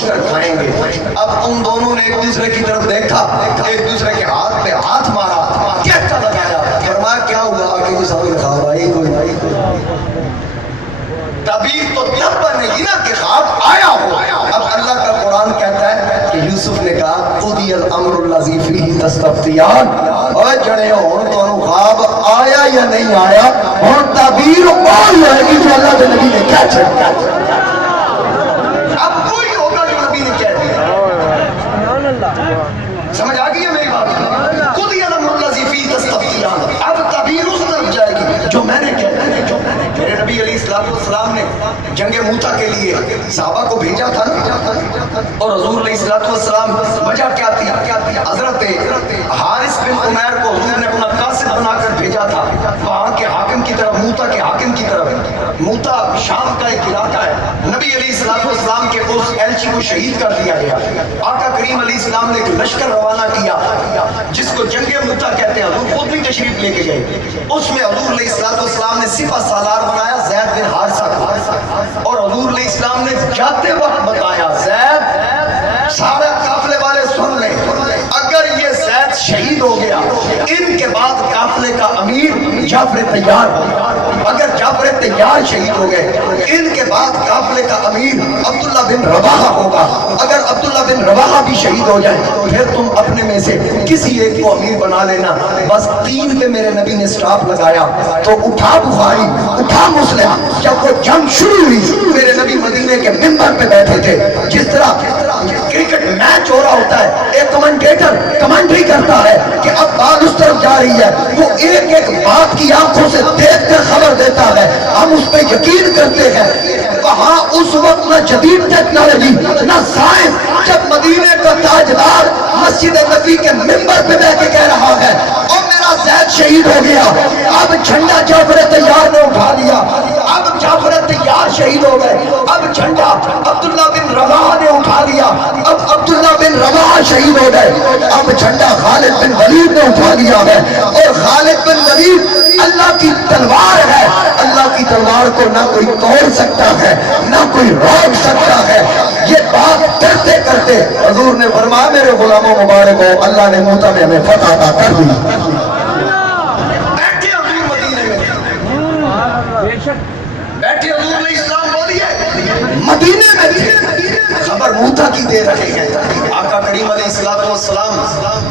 نوچ کر کھائیں گے۔ اب ان دونوں نے ایک دوسرے کی طرف دیکھا، ایک دوسرے کے ہاتھ پہ ہاتھ مارا، کہتا لگایا، فرمایا کیا ہوا کہ یہ سب خواب آئی کوئی تعبیر تو تب بنے گی نا کہ خواب آیا ہو۔ اب اللہ کا قرآن کہتا ہے کہ یوسف نے کہا قضی الامر الذی فیہ تستفتیان، اور جڑے ہون تو خواب آیا یا نہیں آیا، اور تعبیر کون ہے کہ جو اللہ کے نبی نے کیا چھڑکا۔ اب کوئی ہوگا جو نبی نے کہہ دیا۔ سمجھ آ گئی ہے میری بات؟ قضی الامر الذی فیہ تستفتیان، اب تعبیر اس طرف جائے گی جو میں نے کہہ دیا۔ میرے نبی علیہ السلام نے جنگ موتا کے لیے صحابہ کو بھیجا تھا، اور حضور علیہ السلام وجہ کیا تھی؟ حضرت حارث بن عمیر کو حضور نے اپنا قاصد بنا کر بھیجا تھا وہاں کے حاکم کی طرف، موتا کے حاکم کی طرف۔ موتا شام کا ایک علاقہ ہے۔ نبی علیہ السلام کے اس ایلچی کو شہید کر دیا گیا۔ آقا کریم علیہ السلام نے ایک لشکر روانہ کیا جس کو جنگ موتا کہتے ہیں، حضور خود بھی تشریف لے کے گئے۔ اس میں حضور علیہ السلام نے سپہ سالار بنایا زید بن حارثہ کو، اور حضور علیہ السلام نے جاتے وقت بتایا زید، سارے قافلے والے سن لیں، اگر یہ زید شہید ہو گیا ان کے بعد قافلے کا امیر جعفر طیار ہوگا، اگر جعفر طیار شہید ہو گئے ان کے بعد قافلے کا امیر عبداللہ بن رواحہ ہوگا، اگر عبداللہ بن رواحہ بھی شہید ہو جائے پھر تم اپنے میں سے کسی ایک کو امیر بنا لینا۔ بس 3 پہ میرے نبی نے سٹاپ لگایا تو اٹھا بخاری، اٹھا مسلم۔ جب وہ جنگ شروع ہوئی میرے نبی مدینے کے منبر پہ بیٹھے تھے، جس طرح کرکٹ میچ ہو رہا ہوتا ہے، ایک کمنٹیٹر کمنٹری کرتا ہے کہ اب بال اس طرف جا رہی ہے، وہ ایک ایک بات کی آنکھوں سے دیکھ کر خبر دیتا ہے، ہم اس پہ یقین کرتے ہیں۔ وہاں اس وقت نہ جدید ٹیکنالوجی نہ سائنس، جب مدینے کا تاجدار مسجد نبی کے منبر پہ بیٹھ کے کہہ رہا ہے اور میرا زید شہید ہو گیا، اب جھنڈا جعفر طیار نے اٹھا لیا، اب جعفر طیار شہید ہو گئے، اب جھنڈا عبداللہ بن رواحہ نے اٹھا لیا، اب عبداللہ بن رواحہ شہید ہو گئے، اب جھنڈا خالد بن ولید نے اٹھا لیا ہے، اور خالد بن ولید اللہ کی تلوار ہے، اللہ کی تلوار کو نہ کوئی توڑ سکتا ہے نہ کوئی روک سکتا ہے۔ یہ بات کرتے کرتے حضور نے فرمایا میرے غلاموں مبارک ہو، اللہ نے موتا میں ہمیں فتح عطا کر دی۔ بیٹھے حضور مدینے میں، بیٹھے حضور علیہ السلام بولیے مدینے میں تھے، خبر موتا کی دے رہے ہیں۔ آقا کریم علیہ السلام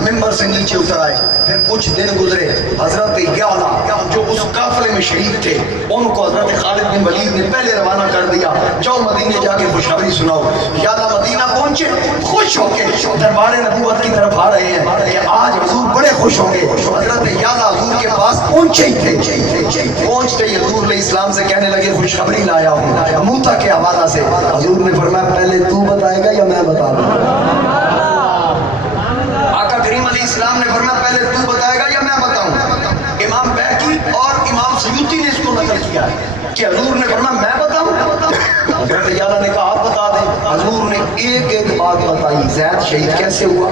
منبر سے نیچے اتر آئے، پھر کچھ دن گزرے، حضرت یعلا جو اس قافلے میں شریک تھے ان کو حضرت خالد بن ولید نے پہلے روانہ کر دیا، جاؤ مدینے جا کے خوشخبری سناؤ۔ یعلا مدینہ پہنچے، خوش ہو کے دربار نبوت کی طرف آ رہے ہیں کہ آج حضور بڑے خوش ہوں گے۔ حضرت یعلا حضور کے پاس پہنچے ہی تھے، پہنچتے ہی حضور علیہ السلام سے کہنے لگے خوشخبری لایا ہوں موتا کے حوالہ سے۔ حضور نے فرمایا پہلے تو بتائے گا یا میں بتا دوں؟ آقا کریم علیہ السلام نے فرمایا پہلے تو بتائے گا یا میں بتاؤں؟ امام بیہقی اور امام سیوطی نے اس کو نقل کیا ہے کہ حضور نے فرمایا میں بتاؤں؟ حضرت یعلا نے کہا آپ بتا دیں۔ حضور نے ایک ایک بات بتائی، زید شہید کیسے ہوا،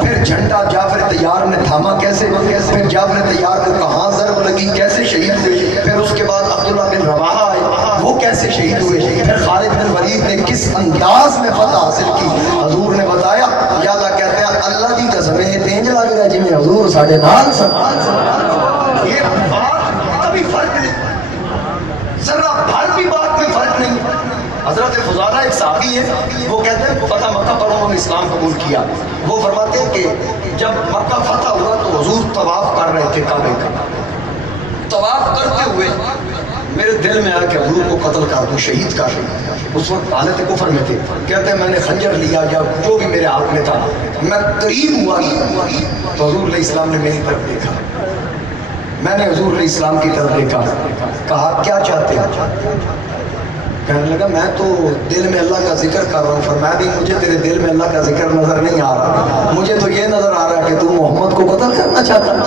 پھر جھنڈا جعفر طیار نے تھاما کیسے، پھر جعفر طیار کو کہاں ضرب لگی، کیسے شہید ہوئے، پھر اس کے بعد عبداللہ بن رواحہ آئے وہ کیسے شہید ہوئے، پھر خالد بن ولید نے کس انداز میں فتح حاصل کی۔ حضور نے بتایا۔ یعلا کہتے ہیں اللہ دی قسم ہے تینج لگ رہا جی میں حضور ساڑھے نال سن۔ یہ بات کبھی فرق نہیں، ذرا بھر بھی بات میں فرق نہیں۔ حضرت فضالہ ایک صحابی ہے، وہ کہتے ہیں فتح مکہ پر انہوں نے اسلام قبول کیا۔ وہ فرماتے ہیں کہ جب مکہ فتح ہوا تو حضور طواف کر رہے تھے کعبے کا، طواف کرتے ہوئے میرے دل میں آیا کہ حضور کو قتل کر دوں، شہید کر دوں۔ اس وقت حالت کفر میں تھے، کہتے ہیں میں نے خنجر لیا یا جو بھی میرے ہاتھ میں تھا، میں قریب ہوا تو حضور علیہ السلام نے میری طرف دیکھا، میں نے حضور علیہ السلام کی طرف دیکھا، کہا کیا چاہتے ہیں؟ کہنے لگا میں تو دل میں اللہ کا ذکر کر رہا ہوں۔ فرمایا بھی مجھے تیرے دل میں اللہ کا ذکر نظر نہیں آ رہا، مجھے تو یہ نظر آ رہا ہے کہ تو محمد کو قتل کرنا چاہتا ہے۔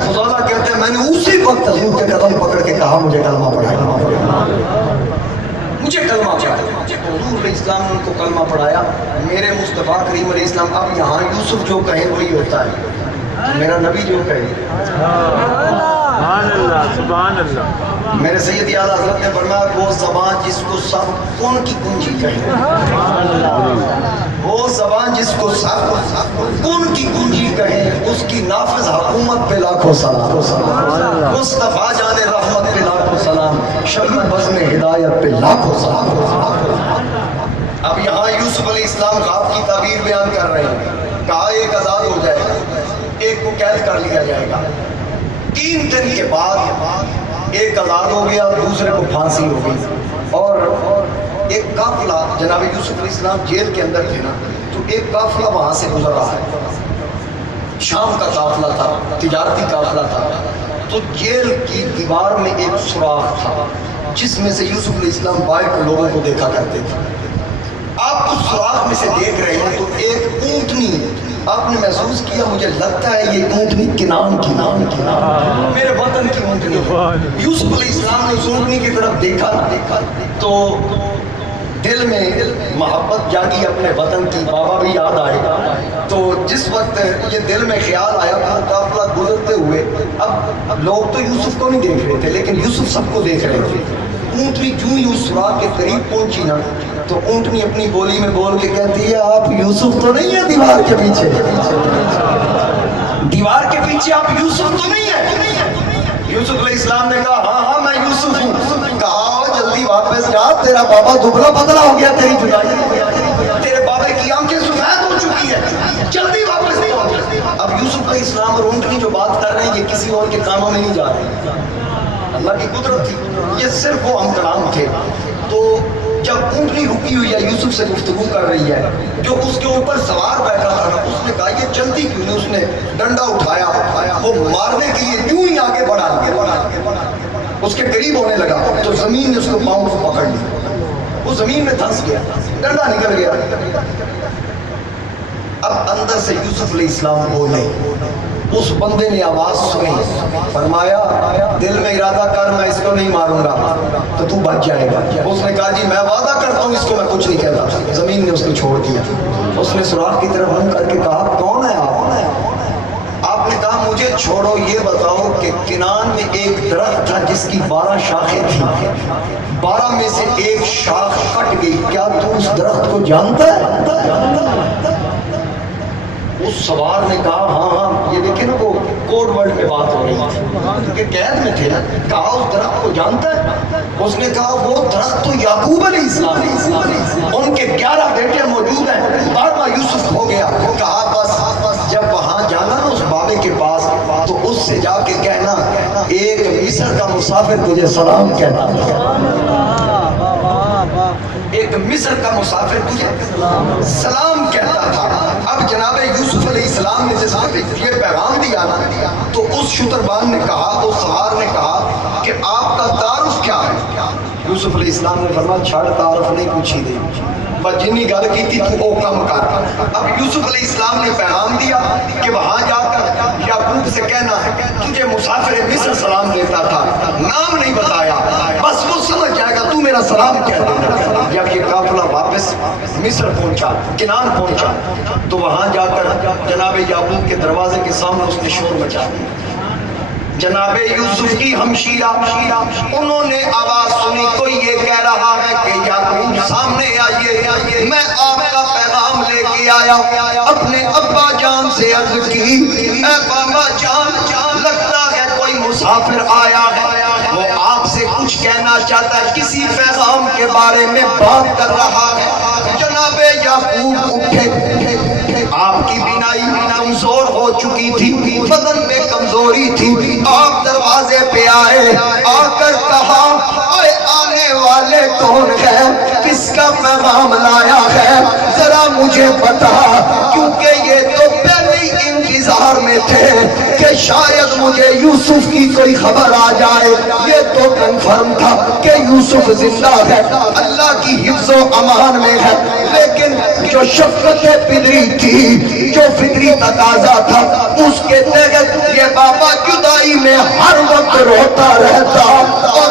فضالہ کہتے ہیں میں نے اسی وقت حضور کے قدم پکڑ کے کہا مجھے کلمہ پڑھایا، مجھے کلمہ پڑھایا۔ حضور علیہ السلام نے ان کو کلمہ پڑھایا۔ میرے مصطفیٰ کریم علیہ السلام اب یہاں یوسف جو کہیں وہی ہوتا ہے، میرا نبی جو کہے سبحان اللہ سبحان اللہ. میرے سید اعلیٰ حضرت نے فرمایا وہ زبان جس کو سب کن کی کنجی کہے, وہ زبان جس کو سب کن کی کنجی کہے, اس کی نافذ حکومت پہ لاکھوں سلام. مصطفیٰ جان رحمت پہ لاکھوں سلام, شبیہ بزم ہدایت پہ لاکھوں سلام. اب یہاں یوسف علیہ السلام خواب کی تعبیر بیان کر رہے ہیں. کہا ایک آزاد ہو جائے گا, ایک کو قید کر لیا جائے گا. 3 دن کے بعد ایک آزاد ہو گیا, دوسرے کو پھانسی ہو گئی. اور ایک قافلہ, جناب یوسف علیہ السلام جیل کے اندر تھے نا, تو ایک قافلہ وہاں سے گزر رہا ہے. شام کا قافلہ تھا, تجارتی قافلہ تھا. تو جیل کی دیوار میں ایک سوراخ تھا جس میں سے یوسف علیہ السلام باہر لوگوں کو دیکھا کرتے تھے. آپ اس سوراخ میں سے دیکھ رہے ہیں تو ایک اونٹنی, آپ نے محسوس کیا مجھے لگتا ہے یہ اونٹنی کنان کی میرے وطن کی اونٹنی. یوسف علیہ السلام نے اس اونٹنی کی طرف دیکھا تو دل میں محبت جاگی اپنے وطن کی, بابا بھی یاد آئے گا. تو جس وقت یہ دل میں خیال آیا تو قافلہ گزرتے ہوئے, اب لوگ تو یوسف کو نہیں دیکھ رہے تھے لیکن یوسف سب کو دیکھ رہے تھے. اونٹنی جو ہی اس سوراخ کے قریب پہنچی نا تو اونٹنی اپنی بولی میں بول کے کہتی ہے آپ یوسف تو نہیں ہے دیوار کے پیچھے, دیوار کے پیچھے آپ یوسف تو نہیں ہے. یوسف علیہ السلام نے کہا ہاں ہاں میں یوسف ہوں. کہا جلدی واپس جا, تیرا بابا دبلا پتلا ہو گیا تیری جدائی, تیرے بابے کی آنکھیں سفید ہو چکی ہے, جلدی واپس پہنچ. اب یوسف علیہ السلام اور اونٹنی جو بات کر رہے ہیں یہ کسی اور کے کاموں میں نہیں جا رہے, اللہ کی قدرت تھی, یہ صرف وہ ہم کلام تھے. تو جب اونٹنی رکی ہوئی ہے یوسف سے گفتگو کر رہی ہے, جو اس کے اوپر سوار بیٹھا تھا نا, اس نے کہا یہ چلتی کیوں نہیں. اس نے ڈنڈا اٹھایا, وہ مارنے کے لیے یوں ہی آگے بڑھا, اس کے قریب ہونے لگا تو زمین نے اس کو پاؤں کو پکڑ لیا, وہ زمین میں دھنس گیا, ڈنڈا نکل گیا. اب اندر سے یوسف علیہ السلام بولے, اس بندے نے آواز سنی, فرمایا دل میں ارادہ کر میں اس کو نہیں ماروں گا تو تو بچ جائے گا. اس نے کہا جی میں وعدہ کرتا ہوں اس کو میں کچھ نہیں کہتا. زمین نے اس کو چھوڑ دیا. اس نے سوراخ کی طرف منہ کر کے کہا کون ہے آپ؟ آپ نے کہا مجھے چھوڑو, یہ بتاؤ کہ کنان میں ایک درخت تھا جس کی 12 شاخیں تھیں, 12 میں سے ایک شاخ کٹ گئی, کیا تو اس درخت کو جانتا ہے؟ اس سوار نے کہا ہاں ہاں, یہ دیکھیں نا وہ کوڈ ورڈ پہ بات ہو رہی تھی کیونکہ قید میں تھے نا. کہا اس درخت کو جانتا ہے؟ اس نے کہا وہ درخت تو یعقوب علیہ السلام, ان کے 11 بیٹے موجود ہیں, 12واں یوسف ہو گیا. کہا بس جب وہاں جانا نا اس بابے کے پاس تو اس سے جا کے کہنا ایک مصر کا مسافر تجھے سلام کہتا, ایک مصر کا مسافر تجھے سلام کہتا تھا. اب جناب یوسف علیہ السلام نے جس وقت یہ پیغام دیا نا تو اس شتربان نے کہا, اس سوار نے کہا کہ آپ کا تعارف کیا ہے؟ یوسف علیہ السلام نے فرمایا چھڑ تعارف نہیں پوچھی دی, بس جنی گل کی تھی تو وہ کم کر. اب یوسف علیہ السلام نے پیغام دیا کہ وہاں جا کر یعقوب سے کہنا تجھے مسافر مصر سلام دیتا تھا, نام نہیں بتایا, بس وہ سمجھ جائے گا تو میرا سلام کہہ دینا. جب یہ قافلہ واپس مصر پہنچا, کنان پہنچا, تو وہاں جا کر جناب یعقوب کے دروازے کے سامنے اس نے شور مچا دیا. جناب یوسف کی ہمشیرہ انہوں نے آواز سنی, کوئی یہ کہہ رہا ہے کہ یعقوب سامنے آئیے, میں آپ کا پیغام لے کے آیا. اپنے ابا جان سے عرض کی اے بابا جان لگتا ہے کوئی مسافر آیا ہے, وہ آپ سے کچھ کہنا چاہتا ہے, کسی پیغام کے بارے میں بات کر رہا ہے. جناب یعقوب اٹھے, آپ کی بینائی کمزور ہو چکی تھی, بدن میں کمزوری تھی. آپ دروازے پہ آئے, آ کر کہا اے آنے والے کون ہے, کس کا پیغام لایا ہے, ذرا مجھے بتا, کیونکہ یہ تو پہلے ہی انتظار میں تھے کہ شاید مجھے یوسف کی کوئی خبر آ جائے. یہ تو کنفرم تھا کہ یوسف زندہ ہے, اللہ کی حفظ و امان میں ہے, لیکن جو شفقت فطری تھی, جو فطری تقاضا تھا, اس کے تحت یہ بابا جدائی میں ہر وقت روتا رہتا اور